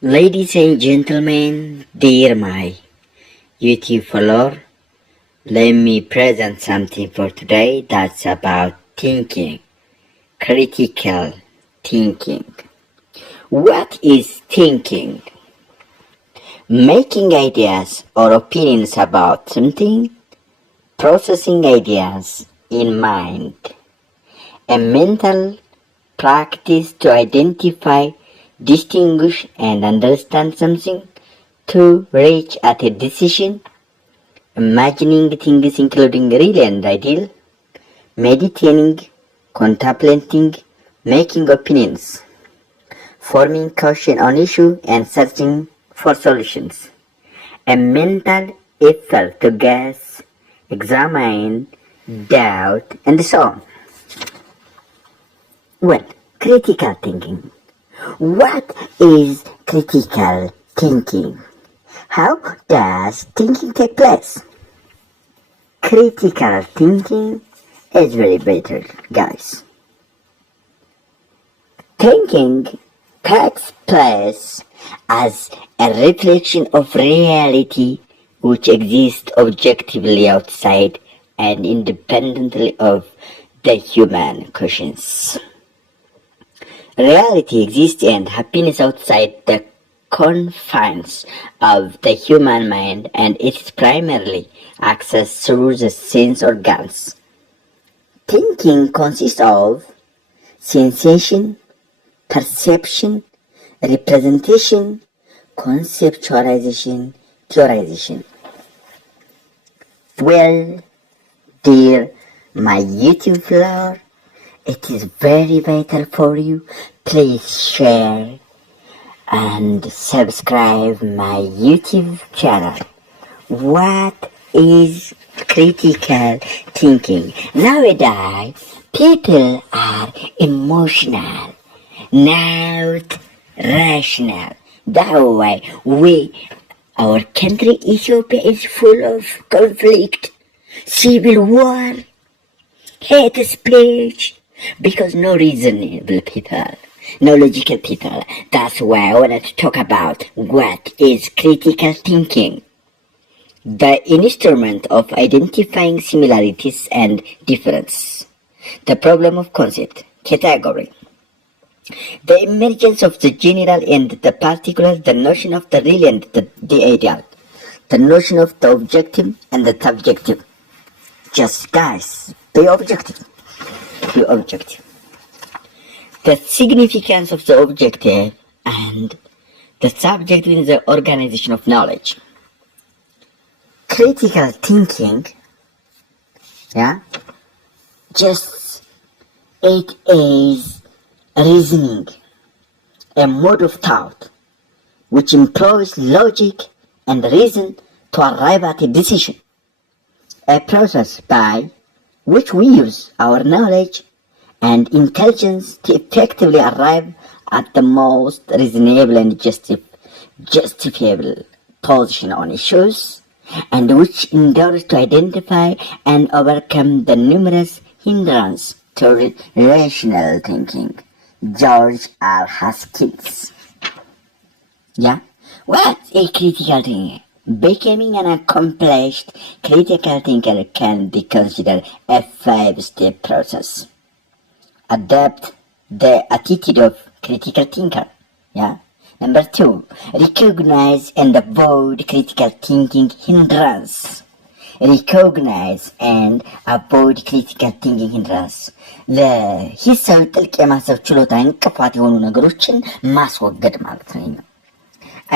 Ladies and gentlemen, dear my YouTube follower, let me present something for today that's about thinking, critical thinking. What is thinking? Making ideas or opinions about something, processing ideas in mind. A mental practice to identify, distinguish, and understand something, to reach at a decision, imagining things including real and ideal, meditating, contemplating, making opinions, forming caution on issue, and searching for solutions. A mental effort to guess, examine, doubt, and so on. Well, critical thinking. What is critical thinking? How does thinking take place? Critical thinking is very better, guys. Thinking takes place as a reflection of reality which exists objectively outside and independently of the human conscience. Reality exists and happiness outside the confines of the human mind, and it is primarily accessed through the sense organs. Thinking consists of sensation, perception, representation, conceptualization, theorization. Well, dear my YouTube follower, it is very vital for you. Please share and subscribe my YouTube channel. What is critical thinking? Nowadays, people are emotional, not rational. That way, our country Ethiopia is full of conflict, civil war, hate speech, because no reasonable people, no logical people. That's why I wanted to talk about what is critical thinking. The instrument of identifying similarities and difference. The problem of concept, category. The emergence of the general and the particular, the notion of the real and the ideal. The notion of the objective and the subjective. Just guys, be objective. Be objective. The significance of the objective and the subjective in the organization of knowledge. Critical thinking, just it is reasoning, a mode of thought which employs logic and reason to arrive at a decision, a process by which we use our knowledge and intelligence to effectively arrive at the most reasonable and justifiable position on issues, and which endeavors to identify and overcome the numerous hindrances to rational thinking. George R. Haskins. What's a critical thinker? Becoming an accomplished critical thinker can be considered a 5-step process. Adopt the attitude of critical thinker. Number 2, recognize and avoid critical thinking hindrance. Recognize and avoid critical thinking hindrance. ለሂሳዊ ጥልቅ የማሰብ ችሎታ እንቅፋት የሆኑ ነገሮችን ማስወገድ ማለት ነው።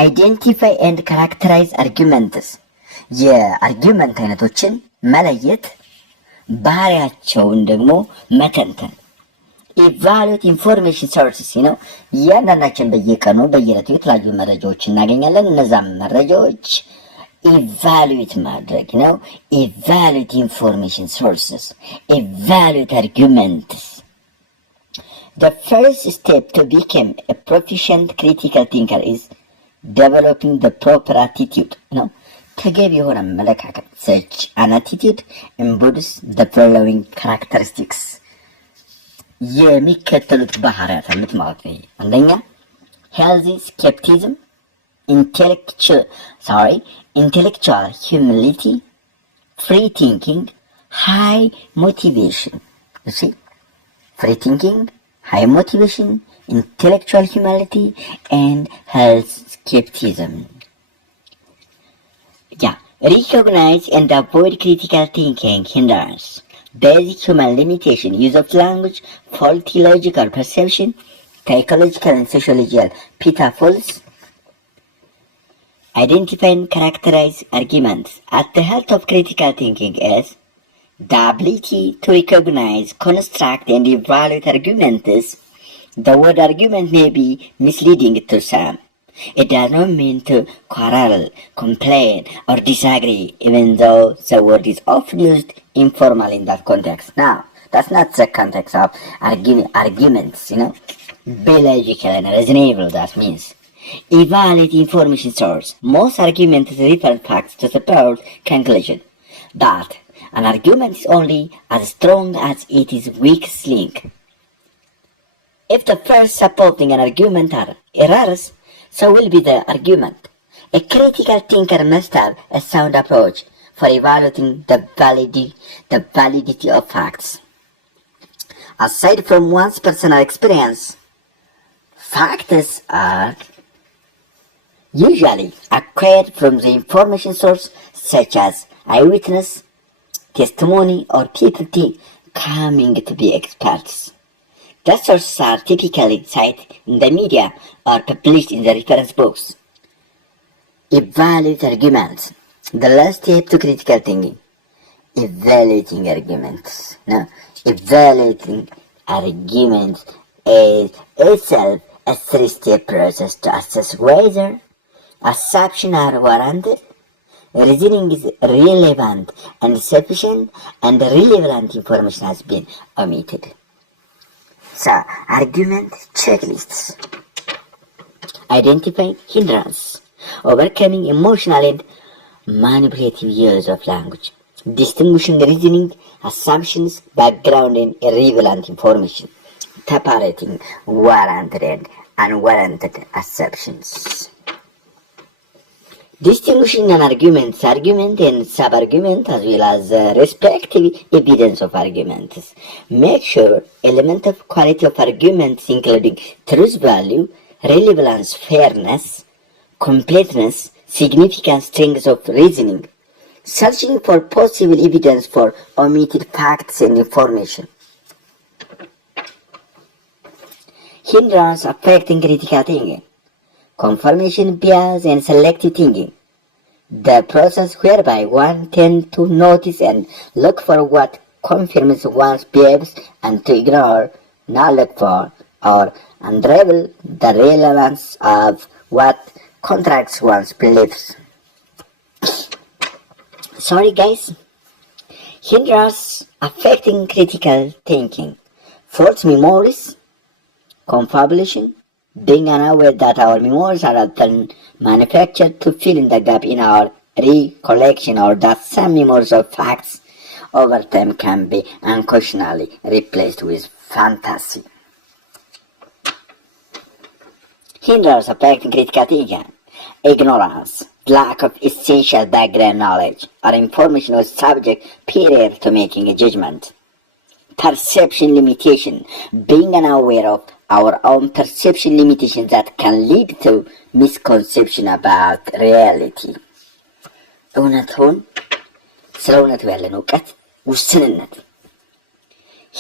አይዴንቲፋይ ኤንድ ካራክተራይዝ አርጊመንትስ፣ የአርጊመንት አይነቶችን መለየት፣ ባህሪያቸውን ደግሞ መተንተን። ኢቫሉዌት ኢንፎርሜሽን ሶርስስ ነው። እያንዳንዳችን በየቀኑ በየዕለቱ የተለያዩ መረጃዎች እናገኛለን። እነዛም መረጃዎች ኢቫሉዌት ማድረግ ነው። ኢቫሉዌት ኢንፎርሜሽን ሶርስስ፣ ኢቫሉዌት አርጊመንትስ። The first step to become a proficient critical thinker is developing the proper attitude ነው። ተገቢ የሆነ አመለካከት። such an attitude embodies the following characteristics የሚከተሉት ባህሪያት አሉት ማለት ነው። አንደኛ healthy skepticism intellectual humility, free thinking, high motivation. You see? Free thinking, high motivation, intellectual humility, and health skepticism. Yeah, recognize and avoid critical thinking hindrance, basic human limitation, use of language, faulty logical perception, psychological and sociological pitfalls. Identify and characterize arguments. At the heart of critical thinking is the ability to recognize, construct, and evaluate arguments. The word argument may be misleading to some. It does not mean to quarrel, complain, or disagree, even though the word is often used informally in that context. Now, that's not the context of arguments, Be logical and reasonable, that means. Evaluate information source. Most arguments refer facts to support conclusion. But an argument is only as strong as its weakest link. If the first supporting an argument are errors, so will be the argument. A critical thinker must have a sound approach for evaluating the validity of facts. Aside from one's personal experience, facts are usually acquired from the information source such as eyewitness, testimony, or people coming to be experts. The sources are typically cited in the media or published in the reference books. Evaluate arguments. The last step to critical thinking. Evaluating arguments. Evaluating arguments is itself a three-step process to assess whether assumptions are warranted, reasoning is relevant and sufficient, and relevant information has been omitted. So, argument checklists. Identifying hindrance. Overcoming emotional and manipulative use of language. Distinguishing reasoning, assumptions, background, and irrelevant information. Separating warranted and unwarranted assumptions. Distinguishing an argument and sub-argument as well as respective evidence of arguments. Make sure element of quality of arguments including truth value, relevance, fairness, completeness, significant strengths of reasoning. Searching for possible evidence for omitted facts and information. Hindrance affecting critical thinking. Confirmation bias and selective thinking. The process whereby one tends to notice and look for what confirms one's beliefs and to ignore, not look for, or unravel the relevance of what contradicts one's beliefs. Sorry guys. Hindrance affecting critical thinking. False memories, confabulation, being unaware that our memories are often manufactured to fill in the gap in our recollection, or that some memories of facts over time can be unconsciously replaced with fantasy. Hindrance affecting critical thinking. Ignorance, lack of essential background knowledge or information or subject prior to making a judgment. Perception limitation, being unaware of our own perception limitations that can lead to misconception about reality. ስለ እውነቱ ያለን እውቀት ውስንነት.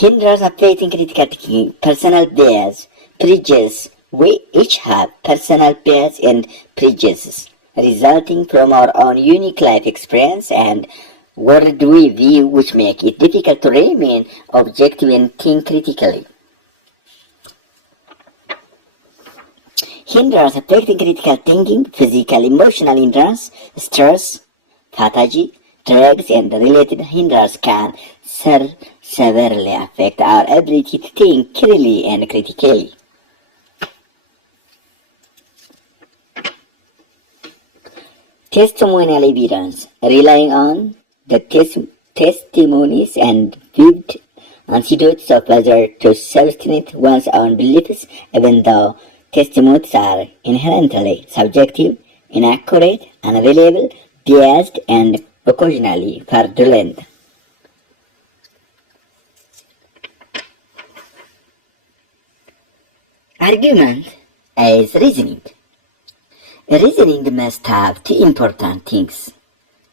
Hindrance affecting critical thinking. Personal bias, prejudice. We each have personal bias and prejudices resulting from our own unique life experience and worldview view, which make it difficult to remain objective and think critically. Hindrance affecting critical thinking. Physical, emotional hindrance, stress, fatigue, drugs, and related hindrance can severely affect our ability to think clearly and critically. Testimonial evidence, relying on the testimonies and vivid anecdotes of others to substantiate one's own beliefs, even though testimonies are inherently subjective inaccurate, unreliable, biased, and occasionally fraudulent. Argument as reasoning. Reasoning must have two important things: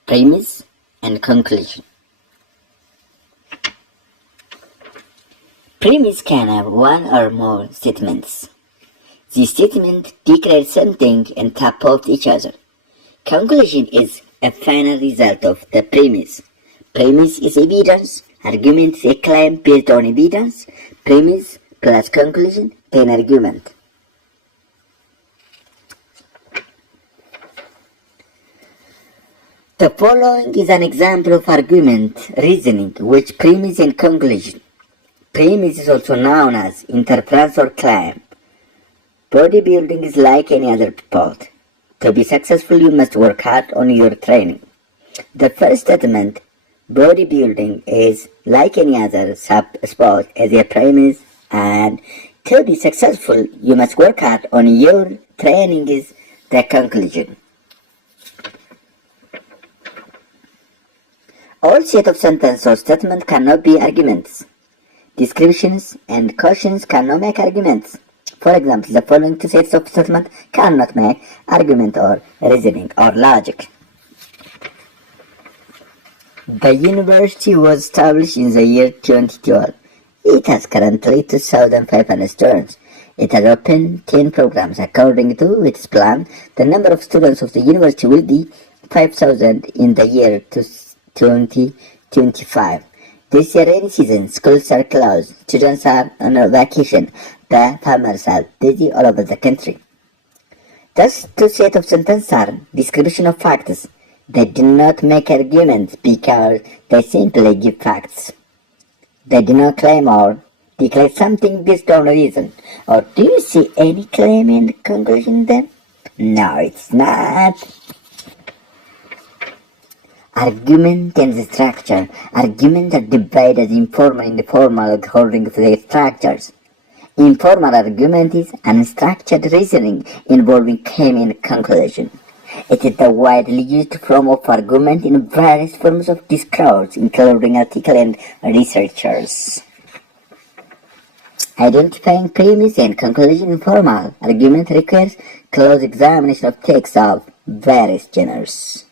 premise and conclusion. Premise can have one or more statements. These statements declare something on top of each other. Conclusion is a final result of the premise. Premise is evidence. Argument is a claim based on evidence. Premise plus conclusion, then argument. The following is an example of argument reasoning with premise and conclusion. Premise is also known as inference or claim. Bodybuilding is like any other sport. To be successful, you must work hard on your training. The first statement, bodybuilding is like any other sport, as a premise, and to be successful, you must work hard on your training is the conclusion. All set of sentences or statements cannot be arguments. Descriptions and cautions cannot make arguments. For example, the following two sets of statements cannot make argument or reasoning or logic. The university was established in the year 2012. It has currently 2,500 students. It has opened 10 programs. According to its plan, the number of students of the university will be 5,000 in the year 2025. This year rainy season, schools are closed, students are on a vacation, the farmers are busy all over the country. Thus, two sets of sentences are description of facts. They do not make arguments because they simply give facts. They do not claim or declare something based on reason. Or do you see any claim and conclusion then? No, it's not. Argument and structure. Arguments are divided as informal and informal according to their structures. Informal argument is unstructured reasoning involving claim and conclusion. It is the widely used form of argument in various forms of discourse, including article and researchers. Identifying premise and conclusion in formal argument requires close examination of texts of various genres.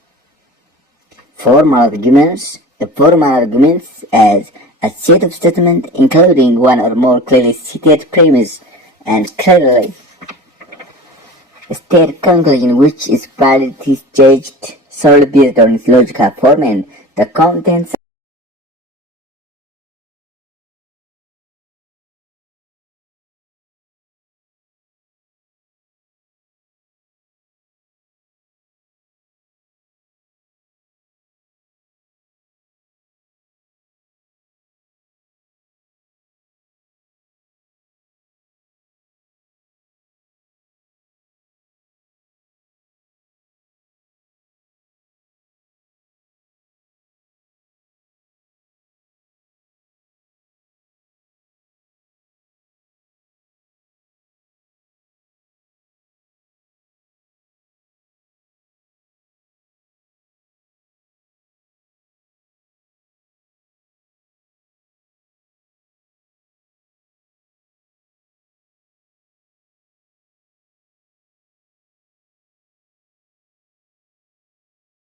Formal arguments. The formal arguments as a set of statements including one or more clearly stated premise and clearly stated conclusion which is validity judged solely based on its logical form and the contents